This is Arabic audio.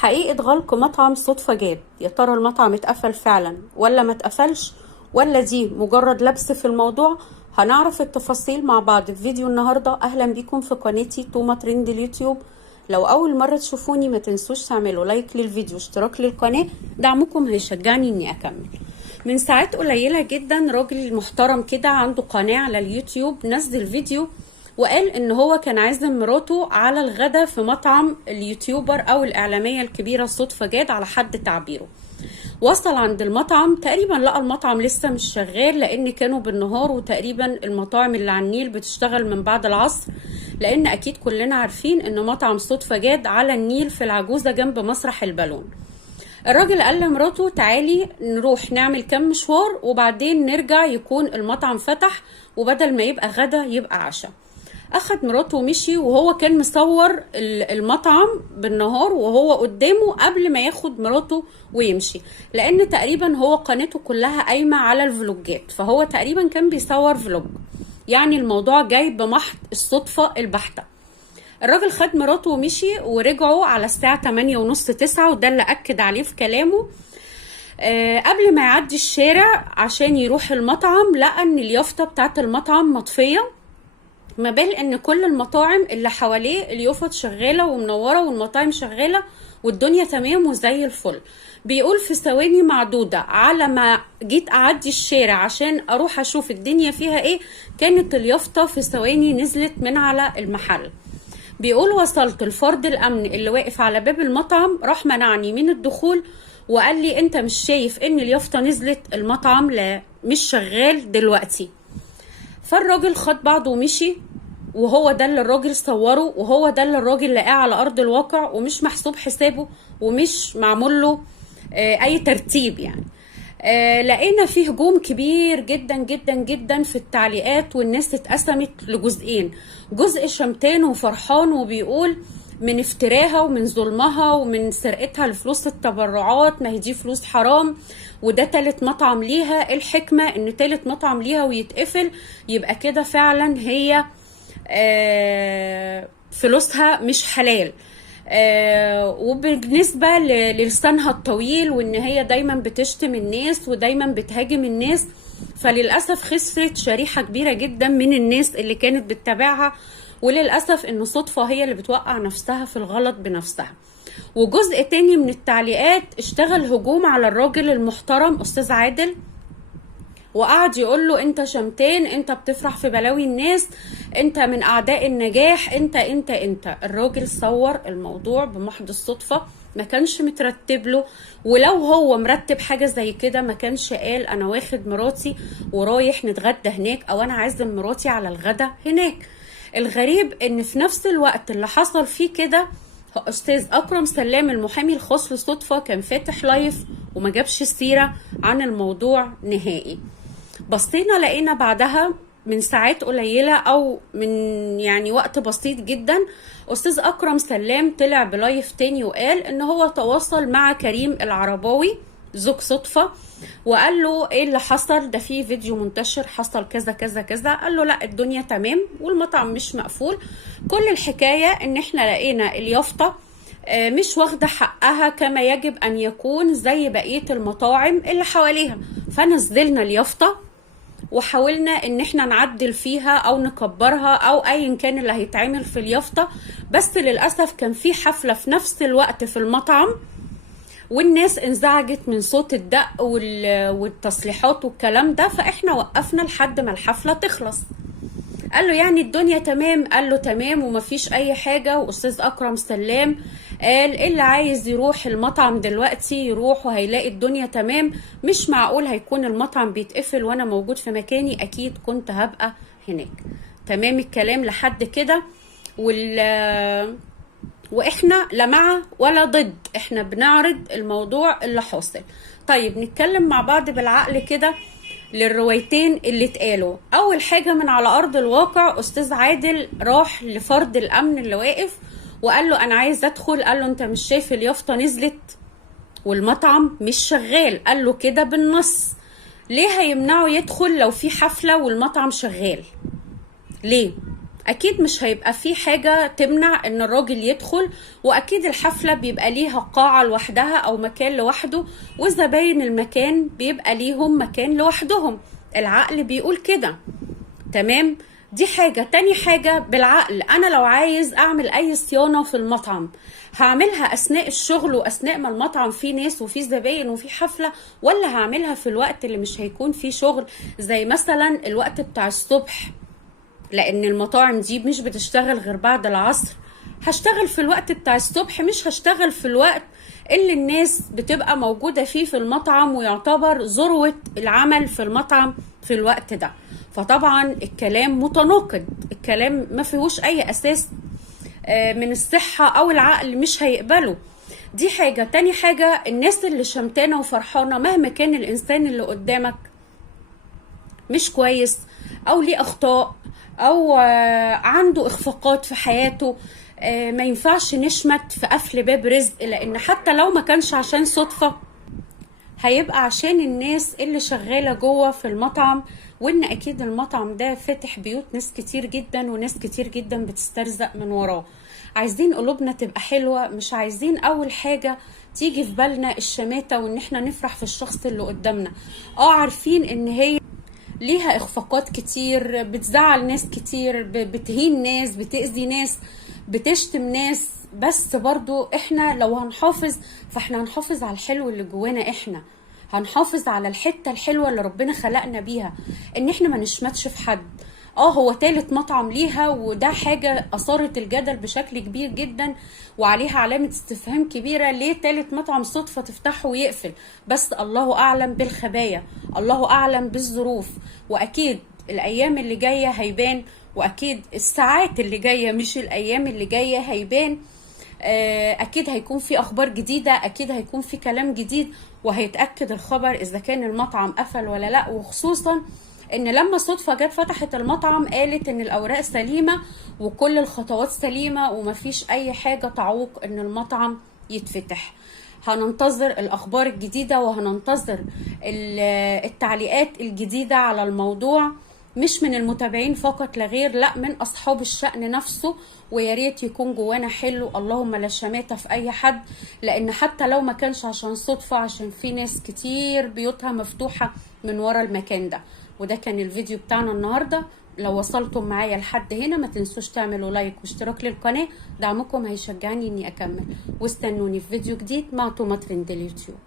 حقيقة غلق مطعم صدفة جاد، يا ترى المطعم اتقفل فعلا ولا ما اتقفلش، ولا دي مجرد لبس في الموضوع؟ هنعرف التفاصيل مع بعض في فيديو النهاردة. اهلا بيكم في قناتي توما ترند اليوتيوب. لو اول مرة تشوفوني ما تنسوش تعملوا لايك للفيديو، اشتراك للقناة، دعمكم هيشجعني اني اكمل. من ساعات قليلة جدا راجل محترم كده عنده قناة على اليوتيوب نزل فيديو وقال ان هو كان عازم مراته على الغدا في مطعم اليوتيوبر او الاعلامية الكبيرة صدفة جاد على حد تعبيره. وصل عند المطعم تقريبا لقى المطعم لسه مش شغال لان كانوا بالنهار، وتقريبا المطاعم اللي على النيل بتشتغل من بعد العصر، لان اكيد كلنا عارفين ان مطعم صدفة جاد على النيل في العجوزة جنب مسرح البالون. الراجل قال لمراته تعالي نروح نعمل كم مشوار وبعدين نرجع يكون المطعم فتح، وبدل ما يبقى غدا يبقى عشاء. اخد مراته ومشي، وهو كان مصور المطعم بالنهار وهو قدامه قبل ما ياخد مراته ويمشي، لان تقريبا هو قناته كلها قايمة على الفلوجات، فهو تقريبا كان بيصور فلوج، يعني الموضوع جاي بمحض الصدفة البحتة. الراجل خد مراته ومشي، ورجعوا على الساعة 8:30 9، وده اللي أكد عليه في كلامه. قبل ما يعدي الشارع عشان يروح المطعم لقى ان اليافطة بتاعت المطعم مطفية، ما بال ان كل المطاعم اللي حواليه اليافط شغالة ومنورة والمطاعم شغالة والدنيا تمام وزي الفل. بيقول في ثواني معدودة على ما جيت اعدي الشارع عشان اروح اشوف الدنيا فيها ايه، كانت اليافطة في ثواني نزلت من على المحل. بيقول وصلت الفرد الامن اللي واقف على باب المطعم راح منعني من الدخول وقال لي انت مش شايف ان اليافطة نزلت؟ المطعم لا مش شغال دلوقتي. فالراجل خد بعضه ومشي، وهو ده اللي الراجل صوره، وهو ده اللي الراجل لقاه على ارض الواقع، ومش محسوب حسابه ومش معمول له اي ترتيب يعني. لقينا فيه هجوم كبير جدا جدا جدا في التعليقات، والناس اتقسمت لجزئين، جزء شمتان وفرحان وبيقول من افتراها ومن ظلمها ومن سرقتها لفلوس التبرعات، ما هي دي فلوس حرام، وده تالت مطعم ليها، الحكمة ان تالت مطعم ليها ويتقفل يبقى كده فعلا هي فلوسها مش حلال. وبالنسبة للسانها الطويل وان هي دايما بتشتم الناس ودايما بتهاجم الناس، فللأسف خسرت شريحة كبيرة جدا من الناس اللي كانت بتتابعها، وللأسف ان صدفة هي اللي بتوقع نفسها في الغلط بنفسها. وجزء تاني من التعليقات اشتغل هجوم على الراجل المحترم أستاذ عادل، وقعد يقول له انت شمتان، انت بتفرح في بلاوي الناس، انت من اعداء النجاح، انت. الراجل صور الموضوع بمحض الصدفة، ما كانش مترتب له، ولو هو مرتب حاجة زي كده ما كانش قال انا واخد مراتي ورايح نتغدى هناك، او انا عازم مراتي على الغدا هناك. الغريب ان في نفس الوقت اللي حصل فيه كده استاذ اكرم سلام المحامي الخاص لصدفة كان فاتح لايف وما جابش السيرة عن الموضوع نهائي. بصينا لقينا بعدها من ساعات قليلة او من يعني وقت بسيط جدا استاذ اكرم سلام طلع بلايف تاني وقال ان هو تواصل مع كريم العرباوي زوج صدفة وقال له ايه اللي حصل، ده في فيديو منتشر حصل كذا كذا كذا. قال له لا الدنيا تمام والمطعم مش مقفول، كل الحكاية ان احنا لقينا اليافطة مش واخدة حقها كما يجب ان يكون زي بقية المطاعم اللي حواليها، فنزلنا اليافطة وحاولنا ان احنا نعدل فيها او نكبرها او ايا كان اللي هيتعمل في اليافطة. بس للأسف كان في حفلة في نفس الوقت في المطعم، والناس انزعجت من صوت الدق والتصليحات والكلام ده، فاحنا وقفنا لحد ما الحفلة تخلص. قال له يعني الدنيا تمام؟ قال له تمام ومفيش اي حاجة. واستاذ اكرم سلام قال اللي عايز يروح المطعم دلوقتي يروح وهيلاقي الدنيا تمام، مش معقول هيكون المطعم بيتقفل وانا موجود في مكاني، اكيد كنت هبقى هناك. تمام الكلام لحد كده، واحنا لا مع ولا ضد، احنا بنعرض الموضوع اللي حاصل. طيب نتكلم مع بعض بالعقل كده للروايتين اللي اتقالوا. اول حاجة من على ارض الواقع، استاذ عادل راح لفرد الامن اللي واقف وقال له انا عايز ادخل. قال له انت مش شايف اليافطة نزلت والمطعم مش شغال؟ قال له كده بالنص. ليه هيمنعه يدخل لو في حفلة والمطعم شغال؟ ليه؟ اكيد مش هيبقى في حاجة تمنع ان الراجل يدخل، واكيد الحفلة بيبقى ليها قاعة لوحدها او مكان لوحده، وزباين المكان بيبقى ليهم مكان لوحدهم. العقل بيقول كده. تمام. دي حاجة. تاني حاجة، بالعقل انا لو عايز اعمل اي صيانة في المطعم هعملها اثناء الشغل واثناء ما المطعم فيه ناس وفيه زباين وفيه حفلة، ولا هعملها في الوقت اللي مش هيكون فيه شغل، زي مثلا الوقت بتاع الصبح، لان المطاعم دي مش بتشتغل غير بعد العصر. هشتغل في الوقت بتاع الصبح، مش هشتغل في الوقت اللي الناس بتبقى موجودة فيه في المطعم، ويعتبر ذروة العمل في المطعم في الوقت ده. فطبعا الكلام متناقض، الكلام ما فيهوش اي اساس من الصحة، او العقل مش هيقبله. دي حاجة. تاني حاجة، الناس اللي شمتانة وفرحانة مهما كان الانسان اللي قدامك مش كويس او ليه اخطاء او عنده اخفاقات في حياته، ما ينفعش نشمت في قفل باب رزق، لان حتى لو ما كانش عشان صدفة هيبقى عشان الناس اللي شغالة جوه في المطعم، وان اكيد المطعم ده فاتح بيوت ناس كتير جدا، وناس كتير جدا بتسترزق من وراه. عايزين قلوبنا تبقى حلوة، مش عايزين اول حاجة تيجي في بالنا الشماتة وان احنا نفرح في الشخص اللي قدامنا. عارفين ان هي ليها اخفاقات كتير، بتزعل ناس كتير، بتهين ناس، بتأذي ناس، بتشتم ناس، بس برضو احنا لو هنحافظ فاحنا هنحافظ على الحلو اللي جوانا، احنا هنحافظ على الحتة الحلوة اللي ربنا خلقنا بيها، ان احنا ما نشمتش في حد. هو تالت مطعم ليها، وده حاجة اثارت الجدل بشكل كبير جدا، وعليها علامة استفهام كبيرة. ليه تالت مطعم صدفة تفتحه ويقفل؟ بس الله اعلم بالخبايا، الله اعلم بالظروف، واكيد الايام اللي جاية هيبان، واكيد الساعات اللي جاية مش الايام اللي جاية هيبان. اكيد هيكون في اخبار جديدة، اكيد هيكون في كلام جديد، وهيتأكد الخبر اذا كان المطعم قفل ولا لا. وخصوصا ان لما صدفة جت فتحت المطعم قالت ان الاوراق سليمة وكل الخطوات سليمة، ومفيش اي حاجة تعوق ان المطعم يتفتح. هننتظر الاخبار الجديدة، وهننتظر التعليقات الجديدة على الموضوع، مش من المتابعين فقط لا غير، لا من اصحاب الشأن نفسه. ويا ريت يكون جوانا حلو، اللهم لا شماتة في اي حد، لان حتى لو ما كانش عشان صدفة، عشان في ناس كتير بيوتها مفتوحة من ورا المكان ده. وده كان الفيديو بتاعنا النهاردة. لو وصلتم معايا لحد هنا ما تنسوش تعملوا لايك واشتراك للقناة، دعمكم هيشجعني اني اكمل. واستنوني في فيديو جديد مع توما ترند اليوتيوب.